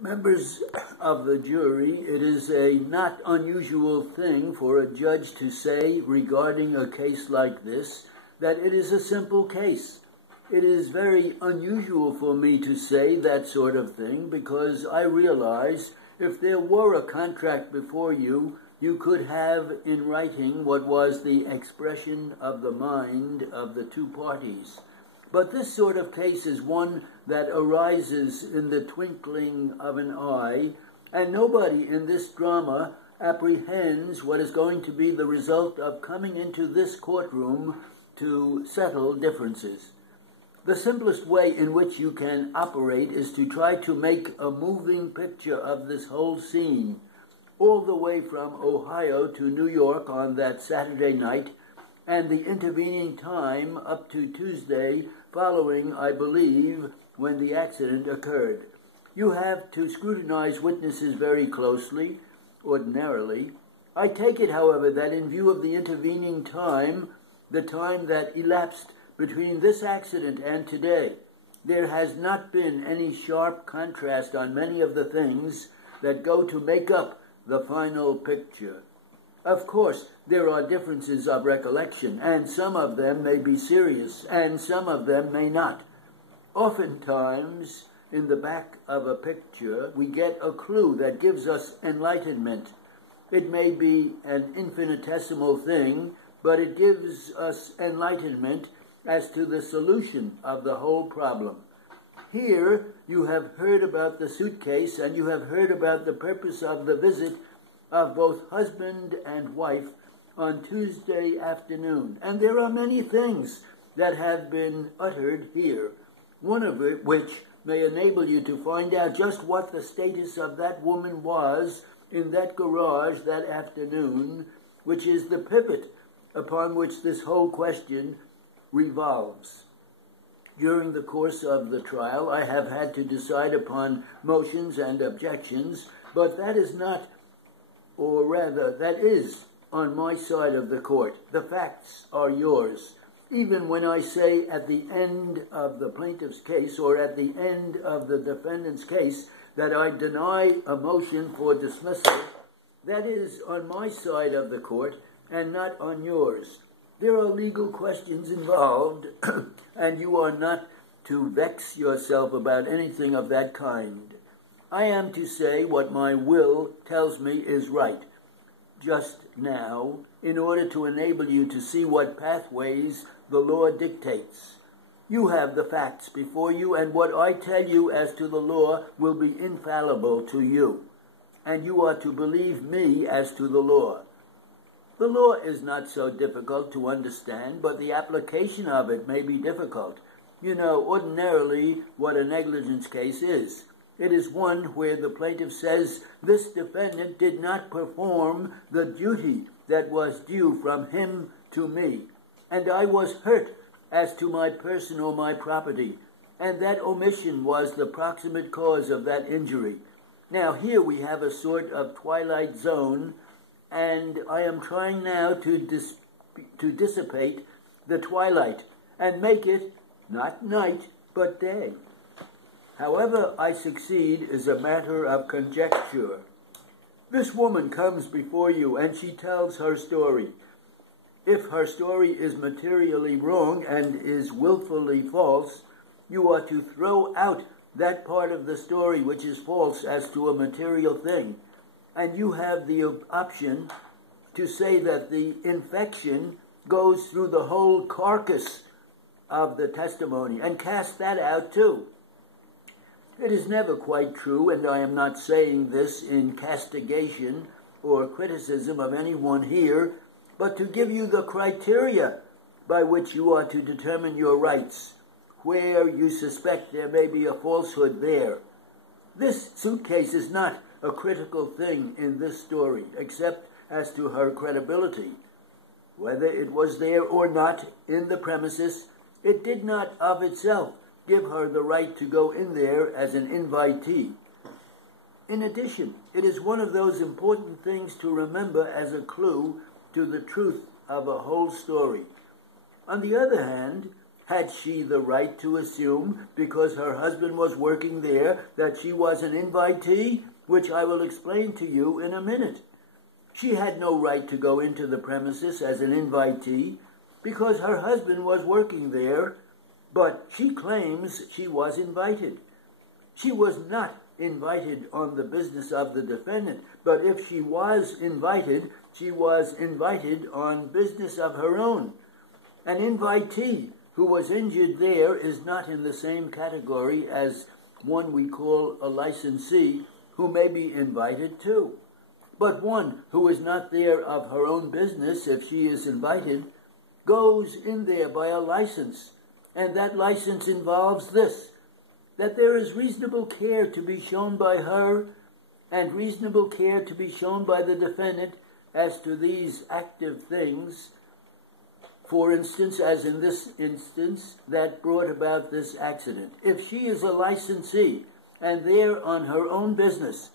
Members of the jury, it is a not unusual thing for a judge to say regarding a case like this that it is a simple case. It is very unusual for me to say that sort of thing because I realize if there were a contract before you, you could have in writing what was the expression of the mind of the two parties. But this sort of case is one that arises in the twinkling of an eye, and nobody in this drama apprehends what is going to be the result of coming into this courtroom to settle differences. The simplest way in which you can operate is to try to make a moving picture of this whole scene, all the way from Ohio to New York on that Saturday night, and the intervening time up to Tuesday following, I believe, when the accident occurred. You have to scrutinize witnesses very closely, ordinarily. I take it, however, that in view of the intervening time, the time that elapsed between this accident and today, there has not been any sharp contrast on many of the things that go to make up the final picture. Of course, there are differences of recollection, and some of them may be serious, and some of them may not. Oftentimes, in the back of a picture, we get a clue that gives us enlightenment. It may be an infinitesimal thing, but it gives us enlightenment as to the solution of the whole problem. Here, you have heard about the suitcase, and you have heard about the purpose of the visit of both husband and wife on Tuesday afternoon. And there are many things that have been uttered here, one of which may enable you to find out just what the status of that woman was in that garage that afternoon, which is the pivot upon which this whole question revolves. During the course of the trial, I have had to decide upon motions and objections, but that is not, or rather, that is on my side of the court. The facts are yours. Even when I say at the end of the plaintiff's case or at the end of the defendant's case that I deny a motion for dismissal, that is on my side of the court and not on yours. There are legal questions involved, and you are not to vex yourself about anything of that kind. I am to say what my will tells me is right just now in order to enable you to see what pathways the law dictates. You have the facts before you, and what I tell you as to the law will be infallible to you, and you are to believe me as to the law. The law is not so difficult to understand, but the application of it may be difficult. You know ordinarily what a negligence case is. It is one where the plaintiff says, this defendant did not perform the duty that was due from him to me, and I was hurt as to my person or my property, and that omission was the proximate cause of that injury. Now here we have a sort of twilight zone, and I am trying now to dissipate the twilight and make it not night, but day. However I succeed is a matter of conjecture. This woman comes before you and she tells her story. If her story is materially wrong and is willfully false, you are to throw out that part of the story which is false as to a material thing. And you have the option to say that the infection goes through the whole carcass of the testimony and cast that out too. It is never quite true, and I am not saying this in castigation or criticism of anyone here, but to give you the criteria by which you are to determine your rights, where you suspect there may be a falsehood there. This suitcase is not a critical thing in this story, except as to her credibility. Whether it was there or not in the premises, it did not of itself give her the right to go in there as an invitee. In addition, it is one of those important things to remember as a clue to the truth of a whole story. On the other hand, Had she the right to assume, because her husband was working there, that she was an invitee, which I will explain to you in a minute? She had no right to go into the premises as an invitee because her husband was working there, but she claims she was invited. She was not invited on the business of the defendant, but if she was invited on business of her own. An invitee who was injured there is not in the same category as one we call a licensee who may be invited too. But one who is not there of her own business, if she is invited, goes in there by a license. And that license involves this, that there is reasonable care to be shown by her and reasonable care to be shown by the defendant as to these active things. For instance, as in this instance that brought about this accident. If she is a licensee and there on her own business,